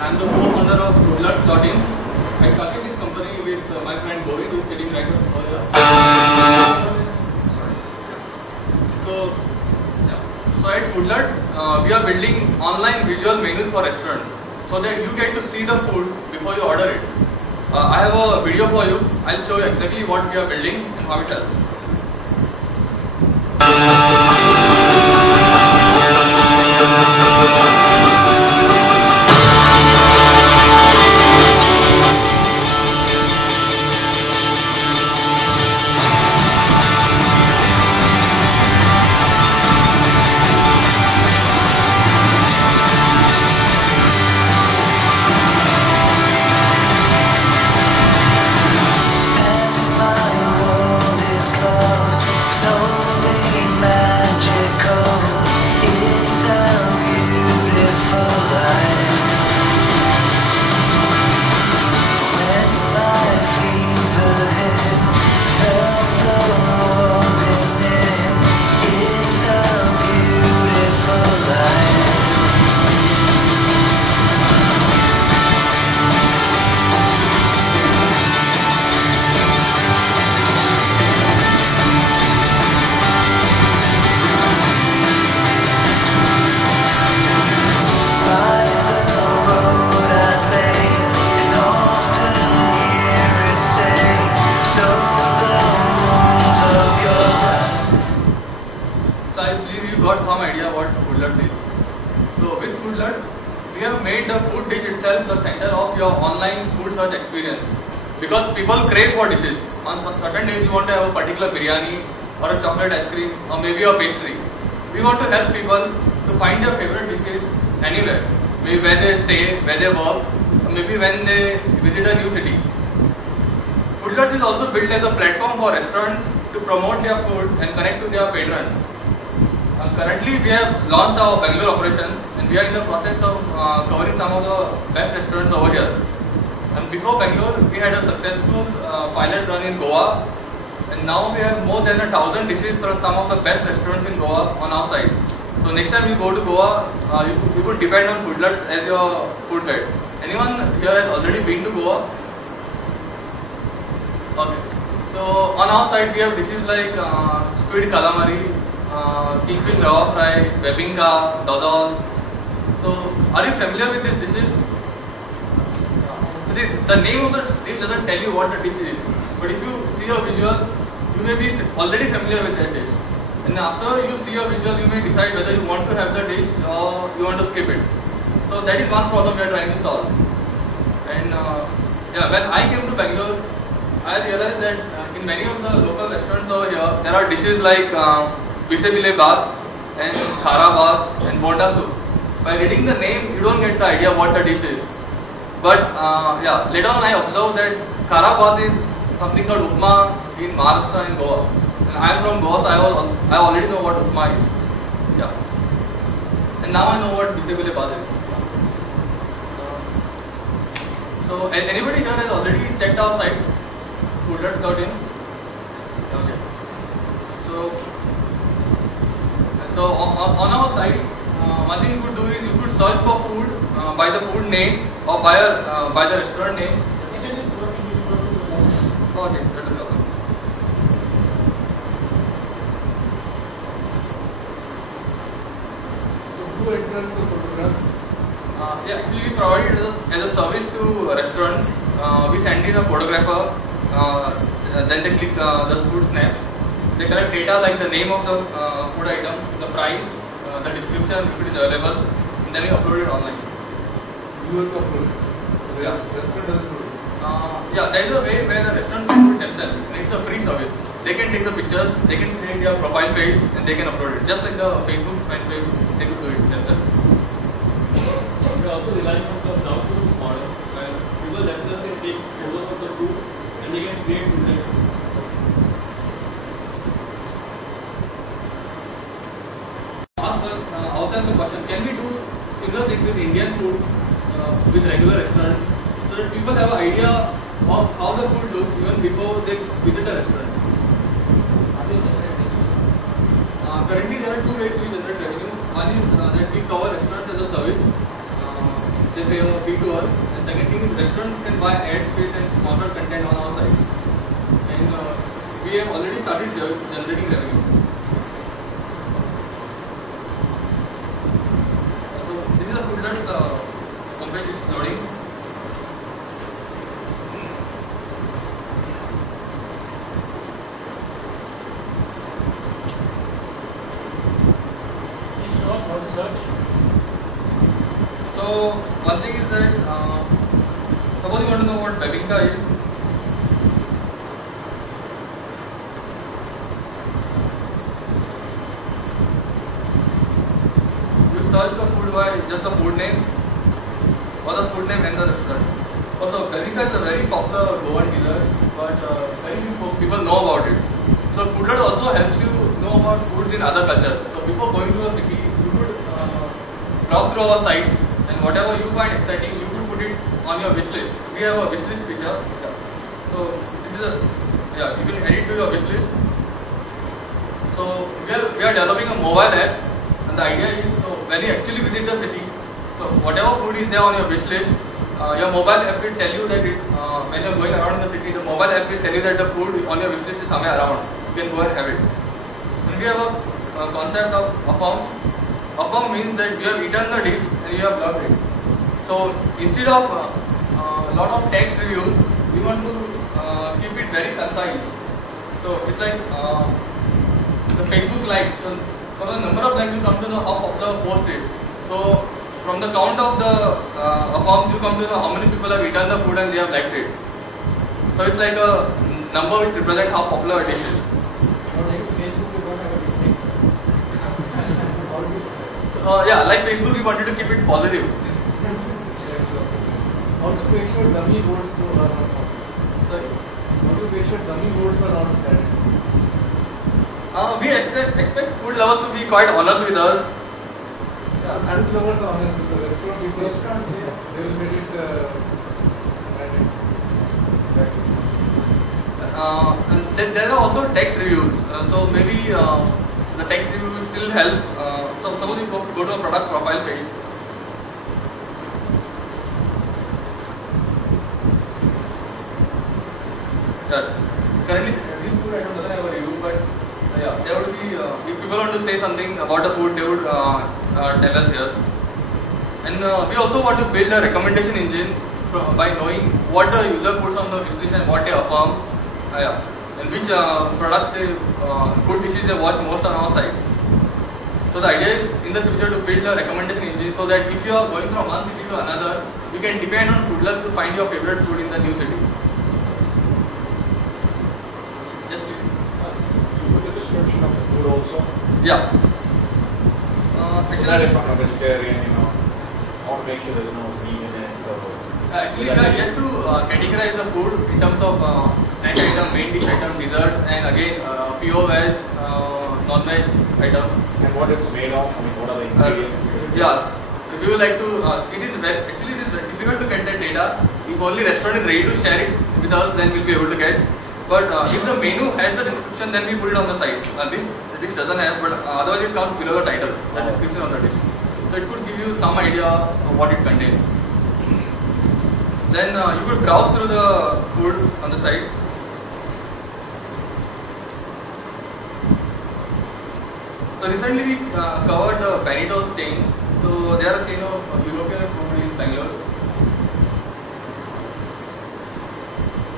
I'm the co-founder of Foodlux.in. I started this company with my friend Govind, who is sitting right over here. Sorry. So at Foodlux, we are building online visual menus for restaurants, so that you get to see the food before you order it. I have a video for you. I'll show you exactly what we are building and how it helps. Got some idea what Foodlux is. So with Foodlux, we have made the food dish itself the center of your online food search experience. Because people crave for dishes. On certain days you want to have a particular biryani or a chocolate ice cream or maybe a pastry. We want to help people to find their favorite dishes anywhere. Maybe where they stay, where they work, or maybe when they visit a new city. Foodlux is also built as a platform for restaurants to promote their food and connect to their patrons. Currently, we have launched our Bangalore operations, and we are in the process of covering some of the best restaurants over here. And before Bangalore, we had a successful pilot run in Goa, and now we have more than 1,000 dishes from some of the best restaurants in Goa on our side. So next time you go to Goa, you could depend on Foodlux as your food guide. Anyone here has already been to Goa? Okay. So on our side, we have dishes like squid calamari, kingfish raw fry, bebinka, dodol. So, are you familiar with these dishes? See, the name of the dish doesn't tell you what the dish is, but if you see a visual, you may be already familiar with that dish. And after you see a visual, you may decide whether you want to have the dish or you want to skip it. So that is one problem we are trying to solve. And when I came to Bangalore, I realized that in many of the local restaurants over here, there are dishes like Bisebile bath and khara bath and bonda soup. By reading the name, you don't get the idea what the dish is. But later on I observed that khara bath is something called upma in Maharashtra and Goa. And I am from Goa, so I already know what upma is. Yeah. And now I know what Bisebile bath is. So anybody here has already checked our site, Foodlux.in? Okay. So on our site, one thing you could do is you could search for food by the food name or by the restaurant name. Okay, that is awesome. So who enters the photographs? Actually we provide it as a service to restaurants. We send in a photographer, then they click the food snaps. They collect data like the name of the food item, the price, the description if it is available, and then we upload it online. You will upload it. Yeah. Restaurant does upload it. There is a way where the restaurant can do it themselves, and it's a free service. They can take the pictures, they can create their profile page, and they can upload it. Just like the Facebook fan page, they could do it themselves. We are also relying on the crowdsourcing model, where people themselves can take photos of the food and they can create food. Ask the question, can we do similar things with Indian food with regular restaurants so that people have an idea of how the food looks even before they visit a restaurant? Currently there are two ways we generate revenue. One is that we cover restaurants as a service. they pay a fee to us. And second thing is restaurants can buy ad space and sponsor content on our site. And we have already started generating revenue. So this is a Foodlets homepage is loading. How to search? So one thing is that suppose you want to know what Babinka is. You search the food by just the food name or the food name and the restaurant. Also, Babinka is a very popular Goan dealer, but very few people know about it. So Foodlet also helps you know about foods in other cultures. So before going to a city, you could browse through our site, and whatever you find exciting, you could put it on your wish list. We have a wish list feature. Yeah. So this is you can add it to your wish list. So we are developing a mobile app, and the idea is so when you actually visit the city, so whatever food is there on your wish list, your mobile app will tell you that when you are going around in the city, the mobile app will tell you that the food on your wish list is somewhere around. You can go and have it. And we have a concept of affirm. Affirm means that you have eaten the dish and you have loved it. So instead of a lot of text reviews, we want to keep it very concise. So it's like the Facebook likes. So from the number of likes, you come to know how popular a post is. So from the count of the affirms, you come to know how many people have eaten the food and they have liked it. So it's like a number which represents how popular a dish is. Like Facebook, we wanted to keep it positive. How to make sure dummy votes are not counted? Sorry? How to make sure dummy votes are not counted? We expect food lovers to be quite honest with us. And food lovers are honest with the restaurant people. Restaurants, yeah. They will get it And there are also text reviews. So maybe the text review will still help. So suppose you go to a product profile page. Currently, this food item doesn't have a review, but there would be, if people want to say something about the food, they would tell us here. And we also want to build a recommendation engine by knowing what the user puts on the wish list and what they affirm, and which products food dishes they watch most on our site. So the idea is in the future to build a recommendation engine so that if you are going from one city to another, you can depend on Foodlets to find your favorite food in the new city. Yes, please. You put the description of the food also. Yeah. That is from a vegetarian, I want to make sure there's no meat in it. So actually, we are yet to categorize the food in terms of snack item, main dish item, desserts, and again pure veg, non-veg items. And what it's made of? I mean, what are the ingredients? If you would like to, it is difficult to get that data. If only restaurant is ready to share it with us, then we'll be able to get. But if the menu has the description, then we put it on the site. This dish doesn't have, but otherwise it comes below the title, the description of the dish. So it could give you some idea of what it contains. Then you could browse through the food on the site. So recently we covered the Benito's chain. So they are a chain of European food in Bangalore.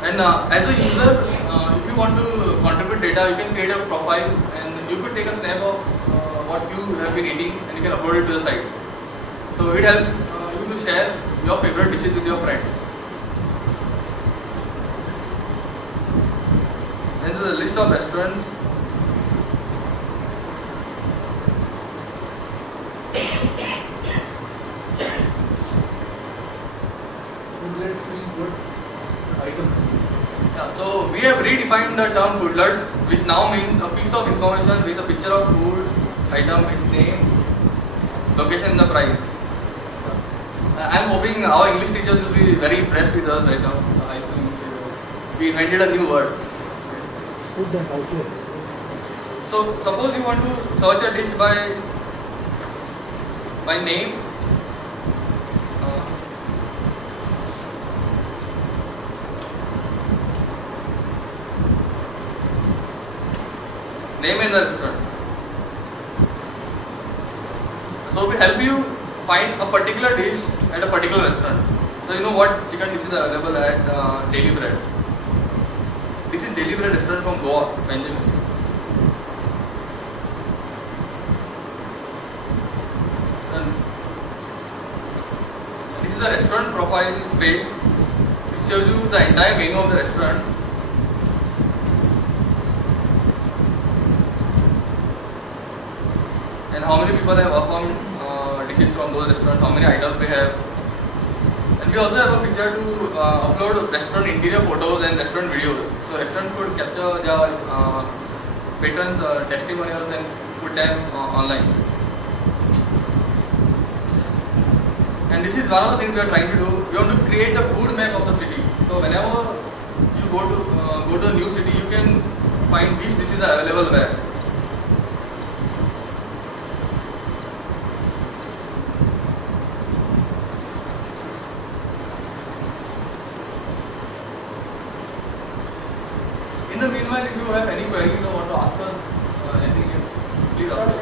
And as a user, if you want to contribute data, you can create a profile and you could take a snap of what you have been eating and you can upload it to the site. So it helps you to share your favorite dishes with your friends. Then there is a list of restaurants. Foodlets means what? Items. So we have redefined the term foodlets, which now means a piece of information with a picture of food, item, its name, location, and the price. I am hoping our English teachers will be very impressed with us right now. High school English teachers. We invented a new word. So suppose you want to search a dish by name. name in the restaurant. So we help you find a particular dish at a particular restaurant. So you know what chicken dishes are available at Daily Bread. This is Daily Bread restaurant from Goa, Benjamin. And this is the restaurant profile page. It shows you the entire menu of the restaurant. And how many people have performed dishes from those restaurants, how many items we have. And we also have a feature to upload restaurant interior photos and restaurant videos. So restaurant could capture their patrons' testimonials and put them online. And this is one of the things we are trying to do. We want to create the food map of the city. So whenever you go to a new city, you can find which dishes are available where. In the meanwhile, if you have any queries or want to ask us anything, please ask us.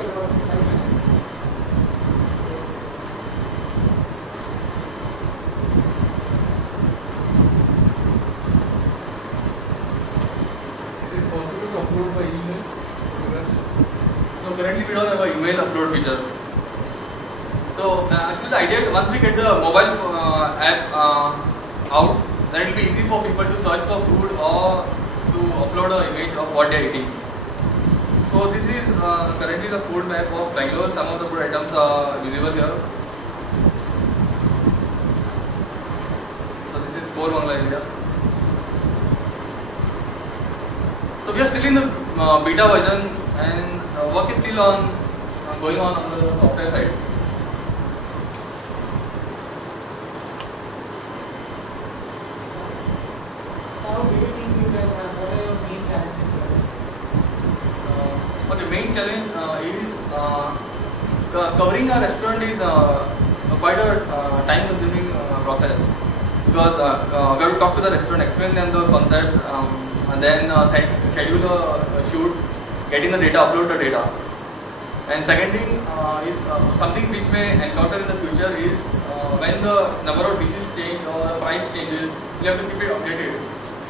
Is it possible to upload by email? So currently we don't have an email upload feature. So actually the idea is once we get the mobile app out, then it will be easy for people to search for food or to upload an image of what they are eating. So this is currently the food map of Bangalore. Some of the food items are visible here. So this is core Bangla area. So we are still in the beta version and work is still going on the software side. How do you think you guys have? What are your main challenges? The main challenge is covering a restaurant is quite a time-consuming process because we have to talk to the restaurant, explain them the concept, and then schedule a shoot, getting the data, upload the data. And second thing is something which may encounter in the future is when the number of dishes change or the price changes, we have to keep it updated.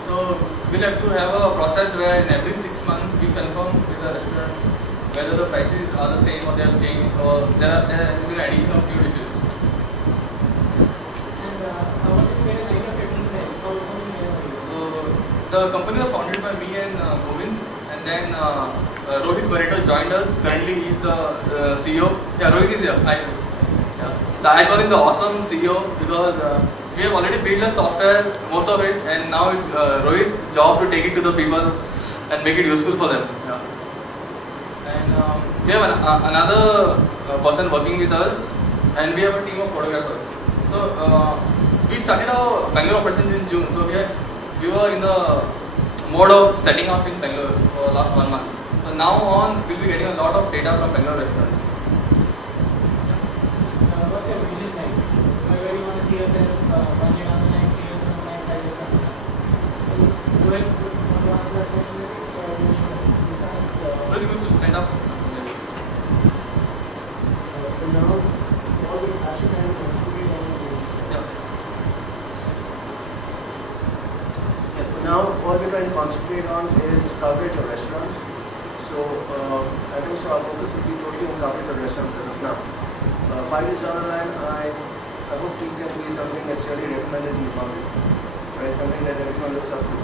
So we'll have to have a process where in every 6 months we confirm with the restaurant whether the prices are the same or they have changed or there has been an addition of new dishes. And how much you get an idea of your team size? How many are you? So the company was founded by me and Govind, and then Rohit Barreto joined us. Currently he is the CEO. Yeah, Rohit is here. Hi. Yeah. I call him the awesome CEO because we have already built the software, most of it, and now it's Rohit's job to take it to the people and make it useful for them. Yeah. And we have another person working with us, and we have a team of photographers. So we started our Bangalore operations in June. So we were in the mode of setting up in Bangalore for the last 1 month. So now on, we'll be getting a lot of data from Bangalore restaurants. What's your vision like? Where do you want to see yourself 1 year down the line, 3 years down the line, 5 years down the line? Do you want to answer that question? Really good kind of. So now, all the passion and concentrate on the game. Yeah. Yeah, for now, all we're trying to concentrate on is coverage of restaurants. So I think so our focus will be totally on coverage of restaurants as of now. 5 years down the line, I hope it can be something that's really recommended in the market, right? Something that everyone looks up to.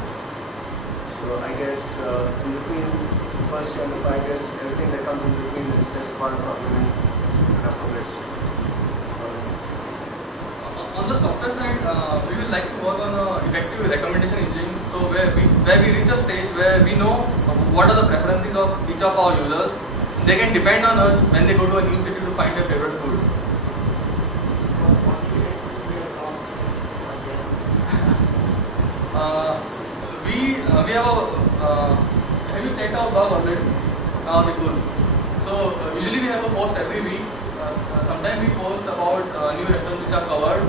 So I guess in between the first year and the 5 years, everything that comes in between is just part of our living and our progress. On the software side, we will like to work on an effective recommendation engine. So where we reach a stage where we know what are the preferences of each of our users. They can depend on us when they go to a new city to find their favorite food. We have a. Have you checked our blog already? Okay, cool. So usually we have a post every week. Sometimes we post about new restaurants which are covered,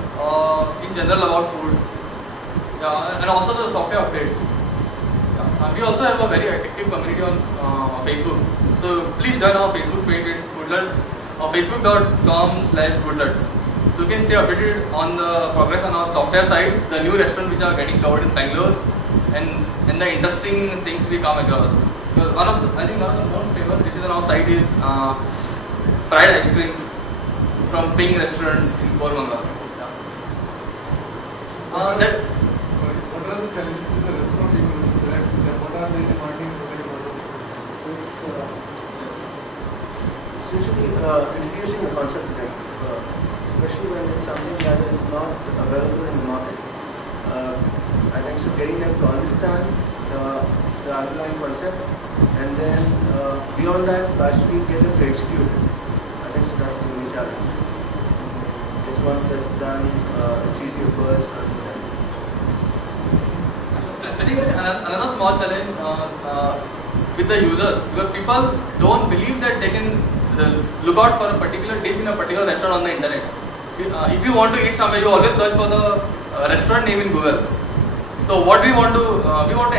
in general about food, and also the software updates. Yeah. We also have a very active community on Facebook. So please join our Facebook page. It's Foodlets, facebook.com/foodlets. So you can stay updated on the progress on our software side, the new restaurants which are getting covered in Bangalore, and the interesting things we come across. Because I think one of the most famous dishes on our site is fried ice cream from Ping restaurant in Bangalore. That. What are the challenges with the restaurant people? What are they demanding for their order? It's usually introducing the concept to them, especially when it's something that is not available in the market. I think so getting them to understand the underlying concept, and then beyond that, to actually get them to execute it. I think so that's the main challenge. Because once that's done, it's easier for us to do that. I think another small challenge with the users, because people don't believe that they can look out for a particular dish in a particular restaurant on the internet. If you want to eat somewhere, you always search for the restaurant name in Google. So what we want to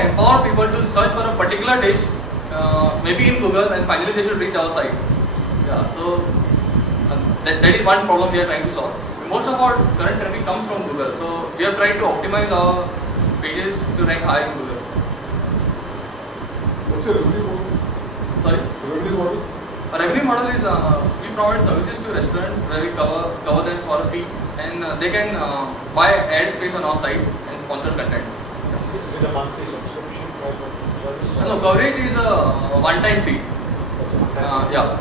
empower people to search for a particular dish, maybe in Google, and finally they should reach our site. Yeah, so that is one problem we are trying to solve. Most of our current traffic comes from Google, so we are trying to optimize our pages to rank high in Google. What's your revenue model? Sorry? Revenue model? Our revenue model is we provide services to restaurants where we cover them for a fee, and they can buy ad space on our site and sponsor content. Is it a monthly subscription type of service? No, coverage is a one-time fee. Yeah.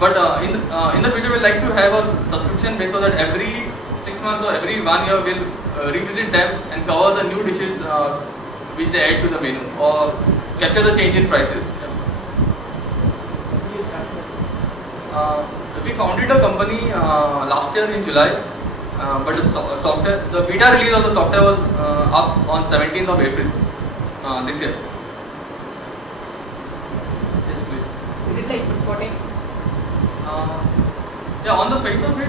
But in the future, we'd like to have a subscription base so that every 6 months or every 1 year we'll revisit them and cover the new dishes which they add to the menu or capture the change in prices. We founded a company last year in July, but the beta release of the software was up on 17th of April this year. Yes, please. Is it like food spotting? Yeah, on the face of it,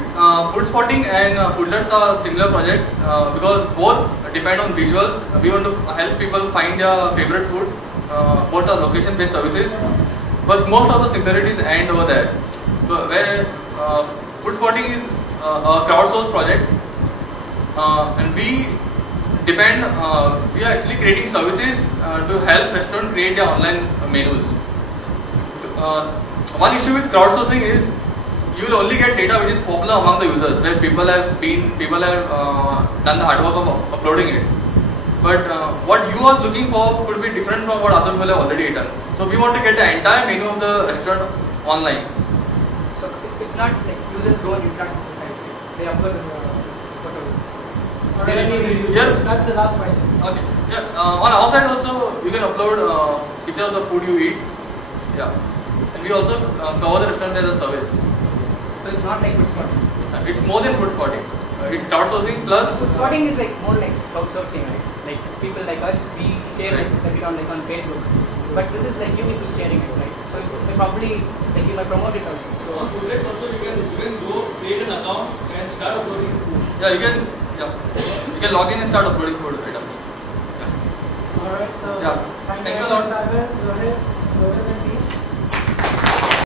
food spotting and foodlets are similar projects because both depend on visuals. We want to help people find their favorite food. Both are location-based services, but most of the similarities end over there. Where food spotting is a crowdsourced project, and we are actually creating services to help restaurants create their online menus. One issue with crowdsourcing is you will only get data which is popular among the users, where people have done the hard work of uploading it. But what you are looking for could be different from what other people have already done. So we want to get the entire menu of the restaurant online. So it's not like users go and interact with the site. They upload photos. Yeah. That's the last question. Okay. Yeah. On our side also, you can upload pictures of the food you eat. Yeah. And we also cover the restaurant as a service. So it's not like food spotting. It's more than food spotting. It's crowdsourcing plus. Food spotting is like more like crowdsourcing, right? Like people like us, we share it on Facebook. But this is like you people sharing it, right? So you probably like you might promote it also. So on Foodlets also you can go create an account and start uploading food. Yeah, you can log in and start uploading food items. Yeah. Alright, so Yeah. thank Thank you you a lot. Sagar, Rohit,